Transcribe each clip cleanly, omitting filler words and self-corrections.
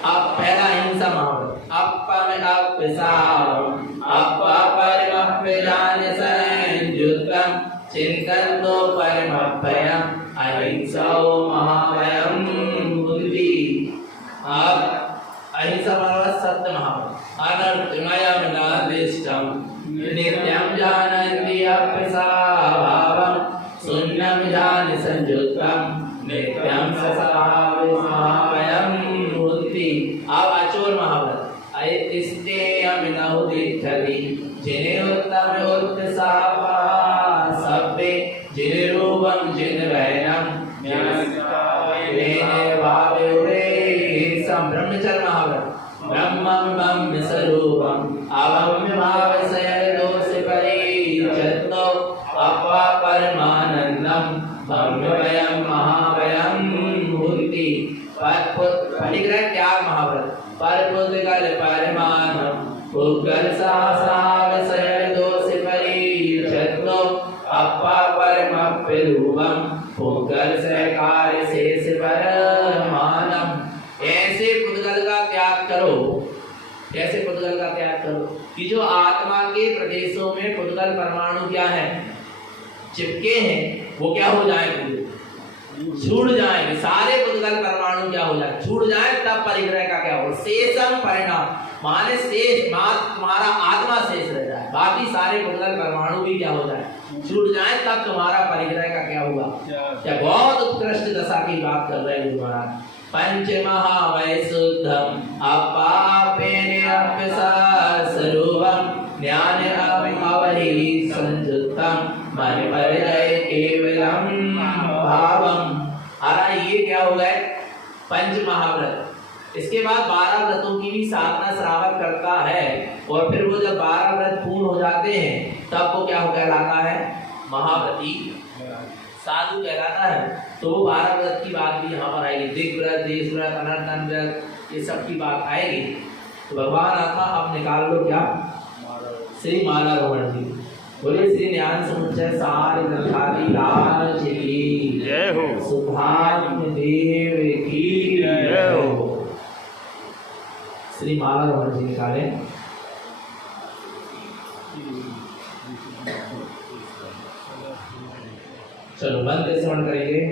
अब पहला हिंसा महावत अप में अपिसावम अप परिमप्पयान संयुक्तम चिंतन्तो परिमप्पयम अहिंसो महाभयम बुद्धि। अब अहिंसा महावत सत्य महावत अनर्थमयम नादिष्टम नित्यम जानन्ति अपिसावम शून्यम जान संयुक्तम नित्यम ससावयम बुद्धि। अब अचोर महावत अयतिस्तेयम नहुदिच्छति जिने उत्तम उत्साह सब्बे जिने रूपम जिने वैनम ज्ञानस्तावेने भावेरे ब्रह्मचर्य महावत ब्रह्मं ब्रह्म स्वरूपम अवम्य भावस्य दोष परिचत्तो अपा परमानंदम भव्यम महाभयम बुद्धि। परिग्रह त्याग महाव्रत परपुद्गल परमानम पुद्गल सहसावसय दोष परिचत्तो अपा परमप्यरूपम पुद्गल सहकार शेष परमानम। ऐसे पुद्गल का त्याग करो, ऐसे पुद्गल का त्याग करो कि जो आत्मा के प्रदेशों में पुद्गल परमाणु क्या है, चिपके हैं, वो क्या हो जाए, छूट जाएंगे। सारे पुद्गल परमाणु क्या हो जाए, छूट जाए, तब परिग्रह का क्या हो, शेषम परिणाम माने शेष तुम्हारा आत्मा शेष रह जाए, बाकी सारे पुद्गल परमाणु भी क्या हो जाए, छूट जाए, तब तुम्हारा परिग्रह का क्या होगा। क्या बहुत उत्कृष्ट दशा की बात कर रहे हैं महाराज। पंच महावैशुद्धम अपापेन अपसासरूपम ज्ञान अवहि संयुक्तम मन परिदय केवलम भावम। ये क्या हो गए पंच महाव्रत। इसके बाद 12 व्रतों की भी साधना श्रावक करता है, और फिर वो जब 12 व्रत पूर्ण हो जाते हैं तब वो क्या हो कहलाता है, महाव्रती साधु कहलाता है। तो वो 12 व्रत की बात भी यहाँ पर आएगी, दिग्व्रत, देश व्रत, अनर्थन व्रत, ये सब की बात आएगी। तो भगवान आत्मा अब निकाल लो क्या, श्री माला रोहण जी बोले श्री ज्ञान समुच्चय सार ग्रंथादि राज की जय हो, सुभाग्य देव की जय हो। श्री माला रोहण जी निकाले। चलो मंत्र श्रवण करेंगे।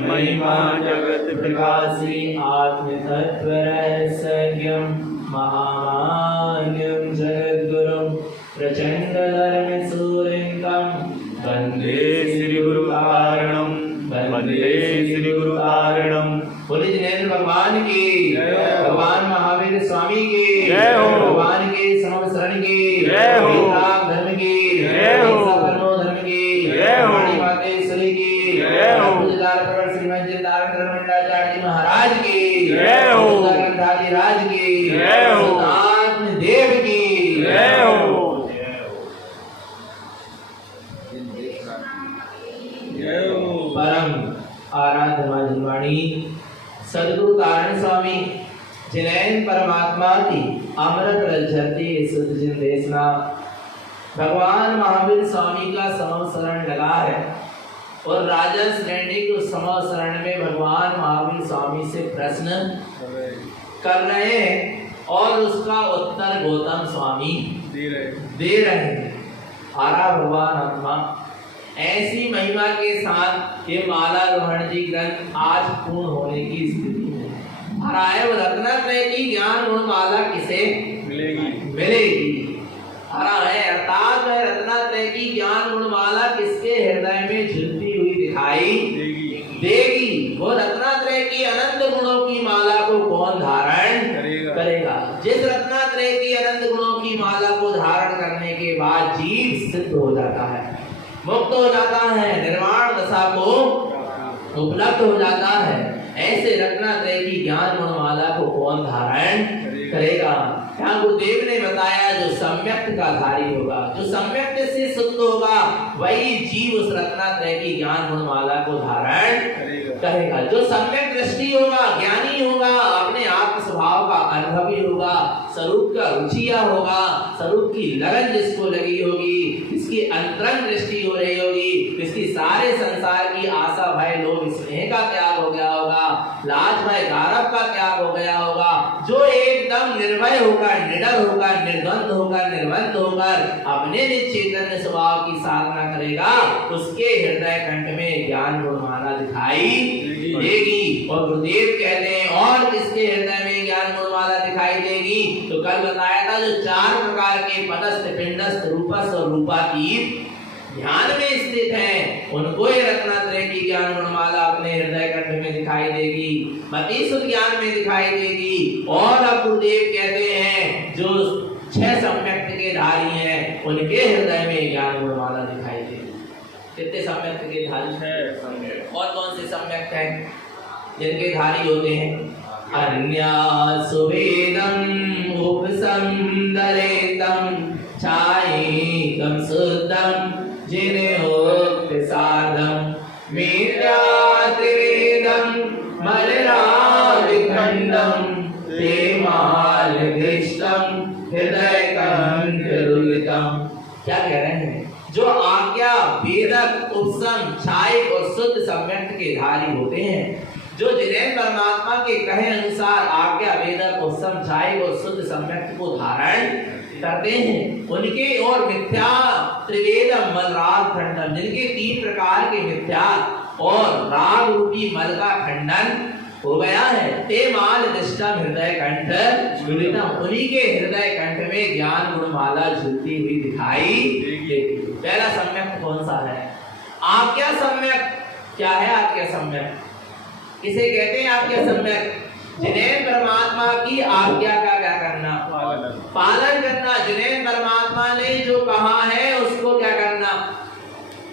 महिमा जगत प्रकाशी आत्म तत्व रहस्यज्ञं महामान्यं जगद्गुरुं प्रचंड धर्म सूर्यं वंदे श्री गुरु कारणं वंदे श्री गुरु कारणं। बोले जिनेंद्र भगवान की भगवान महावीर स्वामी की जय हो, भगवान के समम शरण की जय हो, धर्म की जय हो, परमो धर्म की जय हो, मातेश्वरी की जय हो, श्रीमंदाचार्य महाराज की जय हो, ग्रंथादि राज की जय हो, आत्म देव की जय हो। परम आराध्य वाणी सदगुरु कारण स्वामी जिनैन परमात्मा की अमृत रजती सुध जिन देशना भगवान महावीर स्वामी का समव शरण लगा है, और राजा श्रेणी को समव शरण में भगवान महावीर स्वामी से प्रश्न कर रहे हैं, और उसका उत्तर गौतम स्वामी दे रहे हैं। आरा भगवान आत्मा ऐसी महिमा के साथ ये माला रोहण जी ग्रंथ आज पूर्ण होने की स्थिति में हराए रत्नत्रय की ज्ञान गुण माला किसे मिलेगी। आ रहा है अर्थात वह रत्नात्रय की ज्ञान गुणमाला किसके हृदय में झुलती हुई दिखाई देगी। वो रत्नात्रय की अनंत गुणों की माला को कौन धारण करेगा? जिस रत्नात्रय की अनंत गुणों की माला को धारण करने के बाद जीव सिद्ध हो जाता है, मुक्त हो जाता है, निर्वाण दशा को उपलब्ध हो जाता है। ऐसे रत्नात्रय की ज्ञान गुणमाला को कौन धारण करेगा? यहाँ गुरुदेव ने बताया जो सम्यक्त का धारी होगा, जो सम्यक्त से शुद्ध होगा, वही जीव उस रत्नात्रय की ज्ञान गुणमाला को धारण करेगा। जो सम्यक दृष्टि होगा, ज्ञानी होगा, अपने आत्म स्वभाव का अनुभवी होगा, स्वरूप का रुचिया होगा, स्वरूप की लगन जिसको लगी होगी, इसकी अंतरंग दृष्टि हो रही होगी, इसकी सारे संसार की आशा भय लोभ स्नेह का त्याग हो गया होगा, लाज भय गारव का त्याग हो गया होगा, जो एकदम निर्भय होकर, निडर होकर, निर्द्वंद होकर, निर्बंध होकर अपने चैतन्य स्वभाव की साधना करेगा, उसके हृदय कंठ में ज्ञान गुणमाला दिखाई देगी। और गुरुदेव कहते हैं और किसके हृदय में ज्ञान गुणमाला दिखाई देगी? तो कल बताया था जो 4 प्रकार के पदस्थ, पिंडस्थ, रूपस्थ और रूपातीत ध्यान में स्थित हैं, उनको ये रत्नात्रय की ज्ञान गुणमाला अपने हृदय कंठ में दिखाई देगी, मति शुद्ध ज्ञान में दिखाई देगी। और अब गुरुदेव कहते हैं जो 6 सम्यक्त के धारी हैं, उनके हृदय में ज्ञान गुणमाला दिखाई देगी। कितने सम्यक्त के धारी हैं? और कौन से सम्यक्त हैं जिनके धारी होते हैं? अन्यासुवेदम उपसंदरेतम छायिकम शुद्धम जिनेहोक्त साधम मिथ्यात्रिवेदम मलिनाविखंडम तेमालदृष्टम हृदय कंठरुलितम। क्या कह रहे हैं? जो आज्ञा वेदक उपसम छायिक और शुद्ध सम्यक्त के धारी होते हैं, जो जिन्हें परमात्मा के कहे अनुसार आज्ञा वेदक उपसम छायिक और शुद्ध सम्यक्त को धारण करते हैं, उनके और मिथ्या त्रिवेदम मल राग खंडन, जिनके 3 प्रकार के मिथ्या और राग रूपी मल का खंडन हो गया है, ते माल दृष्टम हृदय कंठ झूलितम, उन्हीं के हृदय कंठ में ज्ञान गुणमाला झूलती हुई दिखाई देती। पहला सम्यक कौन सा है? आज्ञा सम्यक। क्या है आज्ञा सम्यक? किसे कहते हैं आज्ञा सम्यक? जिन्हें परमात्मा की आज्ञा का क्या करना? पालन करना। जिन्हें परमात्मा ने जो कहा है उसको क्या करना?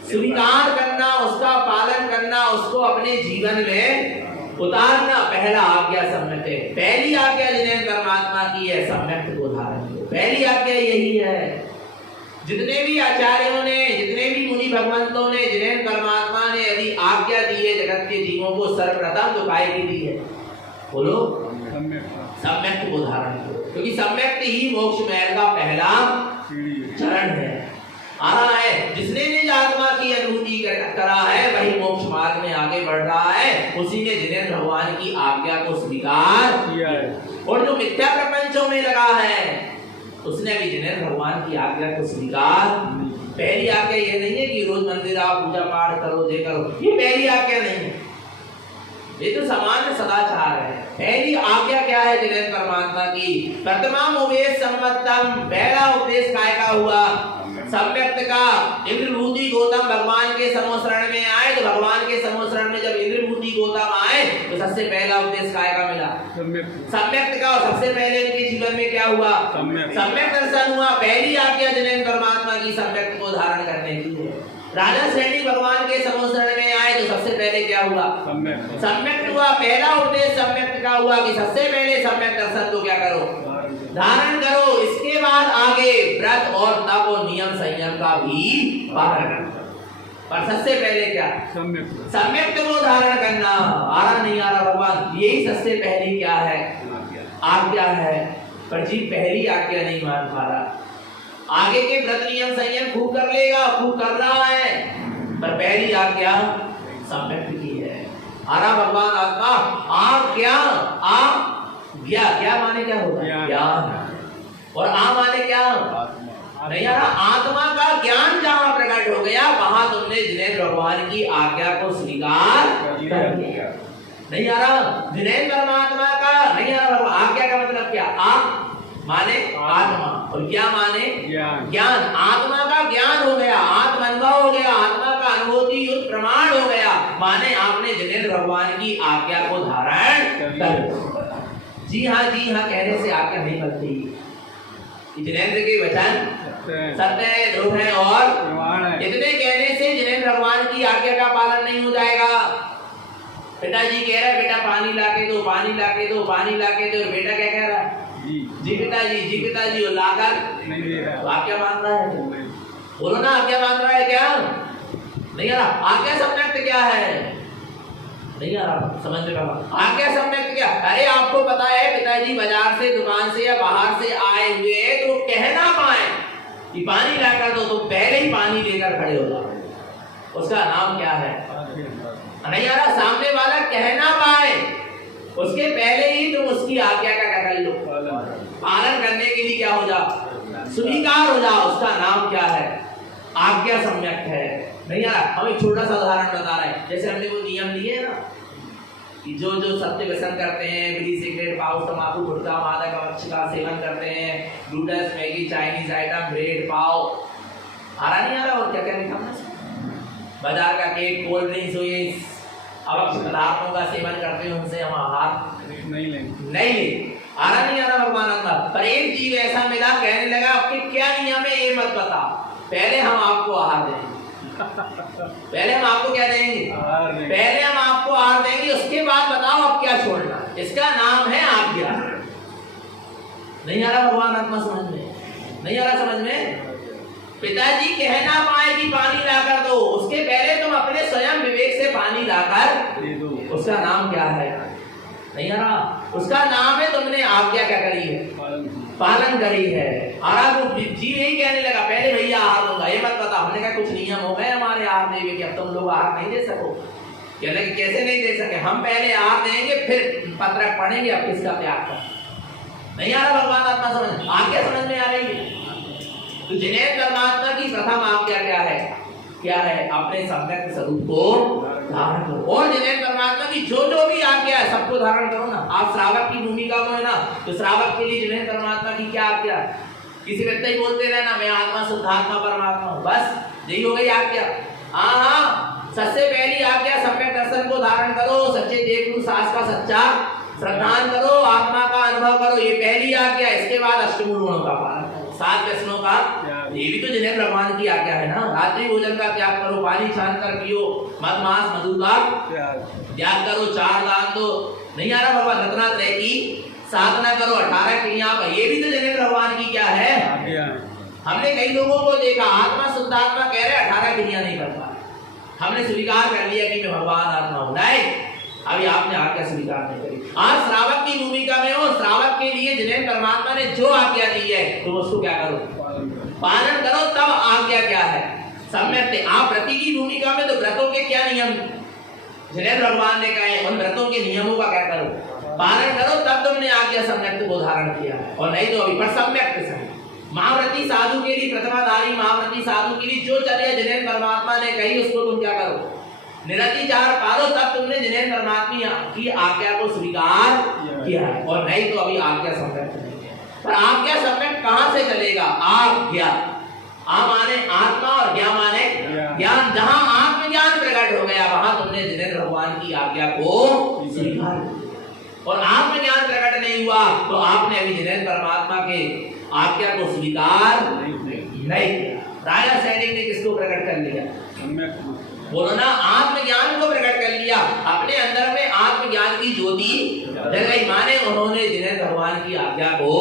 स्वीकार करना, उसका पालन करना, उसको अपने जीवन में उतारना। पहला आज्ञा सम्यक है। पहली आज्ञा जिन्हें परमात्मा की है, सम्यक को धारण करो। पहली आज्ञा यही है। जितने भी आचार्यों ने, जितने भी मुनि भगवंतों ने, जिन्हें परमात्मा ने यदि आज्ञा दी है जगत के जीवों को, सर्वप्रथम तो काय की दी है? बोलो, सम्यक्त को धारण करो, क्योंकि सम्यक्त ही मोक्ष महल का पहला चरण है। आ रहा है जिसने निज आत्मा की अनुभूति करा है, वही मोक्ष मार्ग में आगे बढ़ रहा है। उसी ने जिनेन्द्र भगवान की आज्ञा को स्वीकार किया है। और जो मिथ्या प्रपंचों में लगा है, उसने भी जिनेन्द्र भगवान की आज्ञा को स्वीकार। पहली आज्ञा ये नहीं है कि रोज मंदिर आओ, पूजा पाठ करो, ये करो, ये पहली आज्ञा नहीं है। ये तो सामान्य सदाचार है। पहली आज्ञा क्या है जिनेन्द्र परमात्मा की? प्रथमम उपदेश सम्मतम, पहला उपदेश काय का हुआ? सम्यक्त का। इंद्रभूति गौतम भगवान के समोशरण में आए, तो भगवान के समोशरण में जब इंद्रभूति गौतम आए तो सबसे पहला उपदेश काय का मिला? सम्यक्त का। और सबसे पहले इनके जीवन में क्या हुआ? सम्यक दर्शन हुआ। पहली आज्ञा जिनेन्द्र परमात्मा की सम्यक्त को धारण करने की है। राजा श्रेणी भगवान के समोशरण में आए तो सबसे पहले क्या हुआ? सम्यक्त हुआ। पहला उपदेश सम्यक्त का हुआ कि सबसे पहले सम्यक दर्शन को क्या करो? धारण करो। इसके बाद आगे व्रत और तप और नियम संयम का भी पालन करो। पर सबसे पहले क्या? सम्यक्त को धारण करना। आ रहा नहीं आ रहा भगवान? यही सबसे पहली क्या है? आज्ञा है। पर जी पहली आज्ञा नहीं मान पा रहा। आगे के व्रत नियम संयम खूब कर लेगा, खूब कर रहा है, पर पहली आज्ञा सम्यक्त की है। आ रहा भगवान आत्मा आज्ञा क्या माने क्या होता है? ज्ञान। और माने क्या? नहीं यार, आत्मा का ज्ञान जहां प्रकट हो गया वहां तुमने जिनेन्द्र भगवान की आज्ञा को स्वीकार कर लिया। नहीं यार, जिनेन्द्र परमात्मा का नहीं यार, आज्ञा का मतलब क्या? माने आत्मा, और ज्ञा माने ज्ञान। ज्ञान। आत्मा का ज्ञान हो गया, आत्म अनुभव हो गया, आत्मा का अनुभूति युक्त प्रमाण हो गया, माने आपने जिनेंद्र भगवान की आज्ञा को धारण कर। जी हाँ कहने से आज्ञा नहीं बनती। जिनेंद्र के वचन सत्य है, ध्रुव है और इतने कहने से जिनेंद्र भगवान की आज्ञा का पालन नहीं हो जाएगा। पिताजी कह रहा है बेटा पानी लाके दो, पानी लाके दो, पानी लाके दो, बेटा क्या कह रहा है? जी पिताजी, और लाकर नहीं दे रहा। तो आज्ञा मान रहा है? बोलो ना, आज्ञा मान रहा है क्या? नहीं आ रहा। आज्ञा सम्यक्त क्या है? नहीं आ रहा समझ में। आज्ञा सम्यक्त क्या? अरे आपको पता है पिताजी बाजार से, दुकान से या बाहर से आए हुए तो कह ना पाए कि पानी लाकर दो, तो पहले ही पानी लेकर खड़े हो जाओ, उसका नाम क्या है? नहीं आ रहा। सामने वाला कह ना पाए उसके पहले ही तुम उसकी आज्ञा का क्या कर लो? पालन करने के लिए क्या हो जाओ? स्वीकार हो जाओ। उसका नाम क्या है? आज्ञा सम्यक है। नहीं आ रहा। हम एक छोटा सा उदाहरण बता रहे हैं। जैसे हमने वो नियम लिए ना कि जो सत्य व्यसन करते हैं, बीड़ी सिगरेट पाउच तंबाकू गुटखा मादक भक्ष्य का सेवन करते हैं, noodles Maggi Chinese item bread pav, आ रहा नहीं आ रहा? और क्या क्या लिखा बाजार का केक कोल्ड ड्रिंक्स हुई अब पदार्थों का सेवन करते हैं, उनसे हम आहार नहीं ले। आ रहा नहीं आ रहा भगवान अंदर? पर एक जीव ऐसा मिला, कहने लगा आपके क्या नियम है ये मत बता, पहले हम आपको आहार देंगे। पहले हम आपको क्या देंगे? पहले हम आपको आहार देंगे, उसके बाद बताओ अब क्या छोड़ना। इसका नाम है आज्ञा। नहीं आ रहा भगवान आत्मा समझ में? नहीं आ रहा समझ में? पिताजी कह ना पाए कि पानी लाकर दो, उसके पहले तुम अपने स्वयं विवेक से पानी लाकर दे दो। उसका नाम क्या है? नहीं आ रहा। उसका नाम है तुमने आज्ञा क्या करी है? पालन करी है। जी यही कहने लगा पहले भैया आहार दूंगा, ये मत बता। हमने कहा कुछ नियम हो गए हमारे आहार देने के, अब तुम लोग आहार नहीं दे सको। कहने लगे कैसे नहीं दे सके? हम पहले आहार देंगे फिर पत्रक पढ़ेंगे, अब किसका त्याग कर। नहीं आ रहा भगवान आत्मा समझ? आज्ञा समझ में आ रही है? तो जिनेंद्र परमात्मा की प्रथम आज्ञा क्या है? क्या है? अपने सम्यक स्वरूप को धारण करो। और जिनेंद्र परमात्मा की जो भी आज्ञा है सबको धारण करो ना। आप श्रावक की भूमिका में है ना, तो श्रावक के लिए जिनेंद्र परमात्मा की क्या आज्ञा है? किसी व्यक्ति ही बोलते रहना मैं आत्मा शुद्धात्मा परमात्मा हूँ, बस यही हो गई आज्ञा। हाँ, सबसे पहली आज्ञा सम्यक दर्शन को धारण करो, सच्चे देव सास का सच्चा श्रद्धान करो, आत्मा का अनुभव करो, ये पहली आज्ञा। इसके बाद अष्टमूल गुणों का पालन करो, 7 व्यसनों का, ये भी तो जिनेंद्र भगवान की आज्ञा है ना। रात्रि भोजन का त्याग करो, पानी छान कर पियो, मद मांस मधु का त्याग करो, 4 दान दो। नहीं आ रहा भगवान? रत्नात्रय की साधना करो, 18 क्रिया, ये भी तो जिनेंद्र भगवान की क्या है? हमने कई लोगों को देखा आत्मा शुद्धात्मा कह रहे 18 क्रिया नहीं कर पा रहे। हमने स्वीकार कर लिया कि मैं भगवान आत्मा हूं। नहीं, अभी आपने आज्ञा स्वीकार नहीं करी। आज श्रावक की भूमिका में हो, श्रावक के लिए जिनेंद्र परमात्मा ने जो आज्ञा दी है तुम उसको क्या करो? पालन करो। तब आज्ञा क्या है? सम्यक। आप व्रती की भूमिका में तो व्रतों के क्या नियम जिनेंद्र भगवान ने कहे, उन व्रतों के नियमों का क्या करो? पालन करो, तब तुमने आज्ञा सम्यक को धारण किया है। और नहीं तो अभी पर सम्यक महाव्रती साधु के लिए, प्रतिमाधारी महाव्रती साधु के लिए जो चर्या जिनेंद्र परमात्मा ने कही उसको तुम क्या करो? निरतिचार पालो, तब तुमने जिनेंद्र परमात्मा की आज्ञा को स्वीकार किया है। और नहीं तो अभी आज्ञा सम्यक नहीं है। पर आज्ञा सम्यक कहां से चलेगा? आज्ञा। आ माने आत्मा और ज्ञा माने ज्ञान। जहां आत्मज्ञान प्रकट हो गया वहां तुमने जिनेंद्र भगवान की आज्ञा को स्वीकार किया। और आत्मज्ञान प्रकट नहीं हुआ तो आपने अभी जिनेंद्र परमात्मा के आज्ञा को स्वीकार नहीं किया। राजा सैनिक ने किसको प्रकट कर लिया? बोलो ना, आत्मज्ञान को प्रकट कर लिया। अपने अंदर में आत्मज्ञान की ज्योति जल गई, माने उन्होंने जिनेंद्र भगवान की आज्ञा को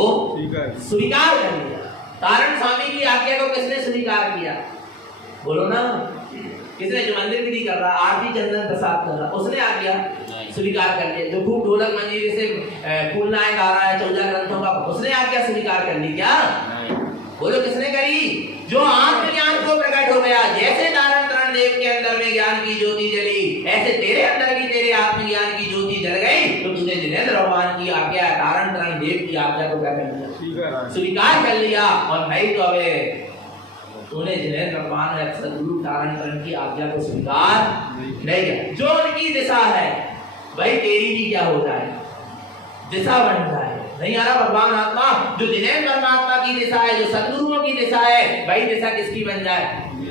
स्वीकार कर लिया। तारण स्वामी की आज्ञा को किसने स्वीकार किया? बोलो ना, किसने? जो मंदिर भी नहीं कर रहा, आरती चंदन प्रसाद कर रहा, उसने आज्ञा स्वीकार कर लिया। जो खूब ढोलक मंजीरे से फूलनाए गा रहा है 14 ग्रंथों का, उसने आज्ञा स्वीकार कर ली क्या? बोलो किसने करी? जो आत्मज्ञान को प्रकट हो गया। जैसे नारायण तरण देव के अंदर में ज्ञान की ज्योति जली, ऐसे तेरे अंदर भी तेरे आत्मज्ञान की ज्योति जल गई, तो तूने जिनेंद्र भगवान की आज्ञा, नारायण तरण देव की आज्ञा को क्या कर लिया? स्वीकार कर लिया। और नहीं तो अबे तूने जिनेंद्र भगवान सदगुरु नारायण तरण की आज्ञा को स्वीकार नहीं किया। जो उनकी दिशा है वही तेरी भी क्या हो जाए? दिशा बन जाए। नहीं आ रहा भगवान आत्मा जो जिनेन्द्र परमात्मा की दिशा है, जो सदगुरुओं की दिशा है, वही दिशा किसकी बन जाए?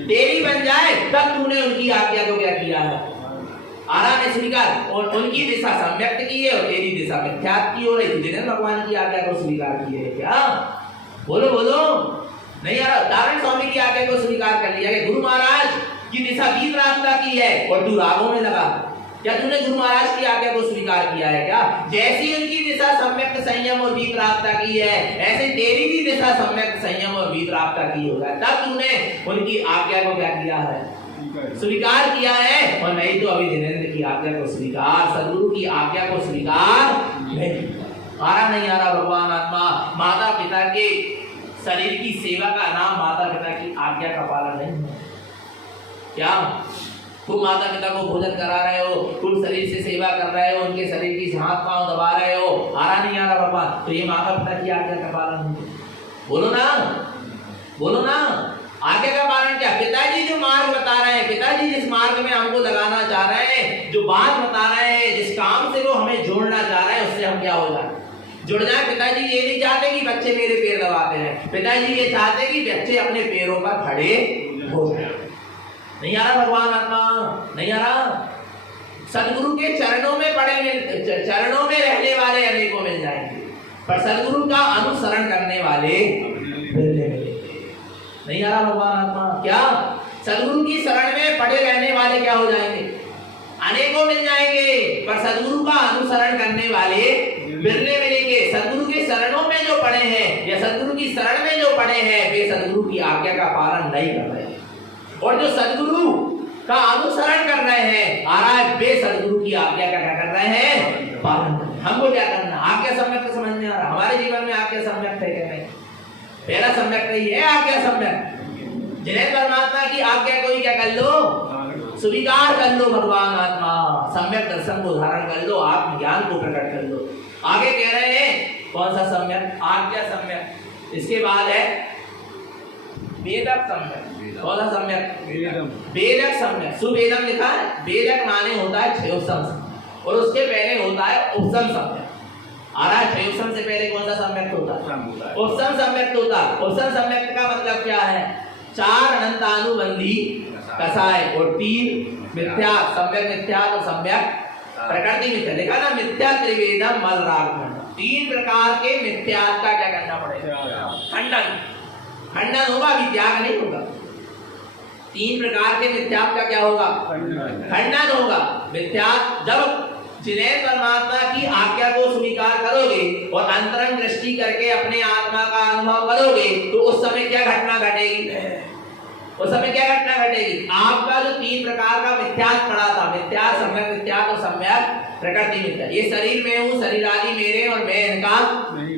तेरी बन जाए। तब तूने उनकी आज्ञा को क्या किया है? आरा ने स्वीकार, और उनकी दिशा सम्यक्त की है और तेरी दिशा मिथ्यात्व की हो रही थी। जिनेन्द्र भगवान की आज्ञा को स्वीकार किए है क्या? बोलो बोलो। नहीं आ रहा। नारायण स्वामी की आज्ञा को स्वीकार कर लिया कि गुरु महाराज की दिशा गीत रास्ता की है और तू रागों में लगा। क्या तूने गुरु महाराज की आज्ञा को स्वीकार किया है क्या? जैसी उनकी दिशा सम्यक्त संयम और गीत रास्ता की है, ऐसे तेरी भी दिशा सम्यक्त संयम और गीत रास्ता की होगा। तब तूने उनकी आज्ञा को क्या किया है? स्वीकार किया है। और नहीं तो अभी जिनेन्द्र की आज्ञा को स्वीकार, सदगुरु की आज्ञा को स्वीकार नहीं। आ रहा नहीं आ रहा भगवान आत्मा? माता पिता के शरीर की सेवा का नाम माता पिता की आज्ञा का पालन नहीं है क्या? तुम माता पिता को भोजन करा रहे हो, तुम शरीर से सेवा कर रहे हो, उनके शरीर की हाथ पांव दबा रहे हो, आ रहा नहीं आ रहा भगवान? तो ये माता पिता की आज्ञा का पालन है। बोलो ना, बोलो ना। आज्ञा का पालन क्या? पिताजी जो मार्ग बता रहे हैं, पिताजी जिस मार्ग में हमको लगाना चाह रहे हैं, जो बात बता रहे हैं, जिस काम से वो हमें जोड़ना चाह रहे हैं, उससे हम क्या हो जाए? जुड़ जाए। पिताजी ये नहीं चाहते कि बच्चे मेरे पैर दबाते हैं, पिताजी ये चाहते कि बच्चे अपने पैरों पर खड़े हो जाए। नहीं आ रहा भगवान आत्मा? नहीं आ रहा। सदगुरु के चरणों में चरणों में रहने वाले अनेकों मिल जाएंगे, पर सदगुरु का अनुसरण करने वाले नहीं आ रहा भगवान आत्मा? क्या सदगुरु की शरण में पड़े रहने वाले क्या हो जाएंगे? अनेकों मिल जाएंगे, पर सदगुरु का अनुसरण करने वाले बिरले मिलेंगे। सदगुरु के शरणों में जो पड़े हैं या सदगुरु की शरण में जो पड़े हैं, वे सदगुरु की आज्ञा का पालन नहीं कर रहे हैं। और जो सदगुरु का अनुसरण कर रहे हैं, आ रहा है, वे सदगुरु की आज्ञा का क्या कर रहे हैं? पालन कर रहे हैं। हमको क्या करना? आज्ञा सम्यक समझ में आ रहा? हमारे जीवन में आज्ञा सम्यक है क्या? नहीं। पहला सम्यक नहीं है आज्ञा सम्यक। जिनेन्द्र परमात्मा की आज्ञा को ही क्या कर लो? स्वीकार कर लो भगवान आत्मा। सम्यक दर्शन को धारण कर लो, आत्मज्ञान को प्रकट कर लो। आगे कह रहे हैं कौन सा सम्यक? आज्ञा सम्यक। इसके बाद है वेदक सम्यक। कौन सा सम्यक? वेदक सम्यक। सुवेदम लिखा है। वेदक माने होता है क्षयोपम, और उसके पहले होता है उपसम सम्यक। आ रहा है? क्षयोपम से पहले कौन सा सम्यक होता है? उपसम सम्यक होता है। उपसम सम्यक का मतलब क्या है? 4 अनंतानुबंधी कसाय और 3 मिथ्या, सम्यक मिथ्या और सम्यक प्रकृति मिथ्या। देखा ना, मिथ्या त्रिवेदम मल राग। 3 प्रकार के मिथ्या का क्या करना पड़ेगा? खंडन। खंडन होगा, अभी त्याग नहीं होगा। 3 प्रकार के मिथ्या का क्या होगा? खंडन होगा। मिथ्या जब जिनेन्द्र परमात्मा की आज्ञा को स्वीकार करोगे और अंतरंग दृष्टि करके अपने आत्मा का अनुभव करोगे, तो उस समय क्या घटना घटेगी? उस समय क्या घटना घटेगी? आपका जो 3 प्रकार का मिथ्यात्व पड़ा था, मिथ्या, सम्यक मिथ्या और सम्यक प्रकृति मिथ्या। ये शरीर में हूँ, शरीर आदि मेरे और मैं इनका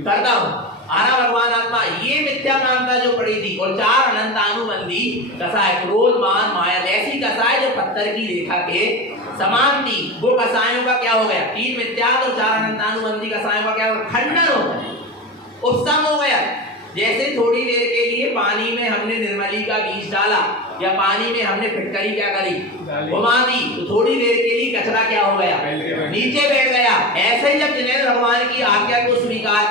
करता हूँ। आना भगवान आत्मा, ये मिथ्या मानता जो पड़ी थी। और 4 अनंतानुबंधी कसाय, क्रोध मान माया, ऐसी कसाय जो पत्थर की रेखा के समान थी, वो कसायों का क्या हो गया? 3 मिथ्या और 4 अनंतानुबंधी कसायों का क्या हो गया? खंडन हो गया, उपशम हो गया। जैसे थोड़ी देर के लिए पानी में हमने निर्मली का बीज डाला या पानी में हमने फिटकरी क्या करी? घुमा दी, तो थोड़ी देर के लिए कचरा क्या हो गया? नीचे बैठ गया। ऐसे ही जब जिनेन्द्र भगवान की आज्ञा को स्वीकार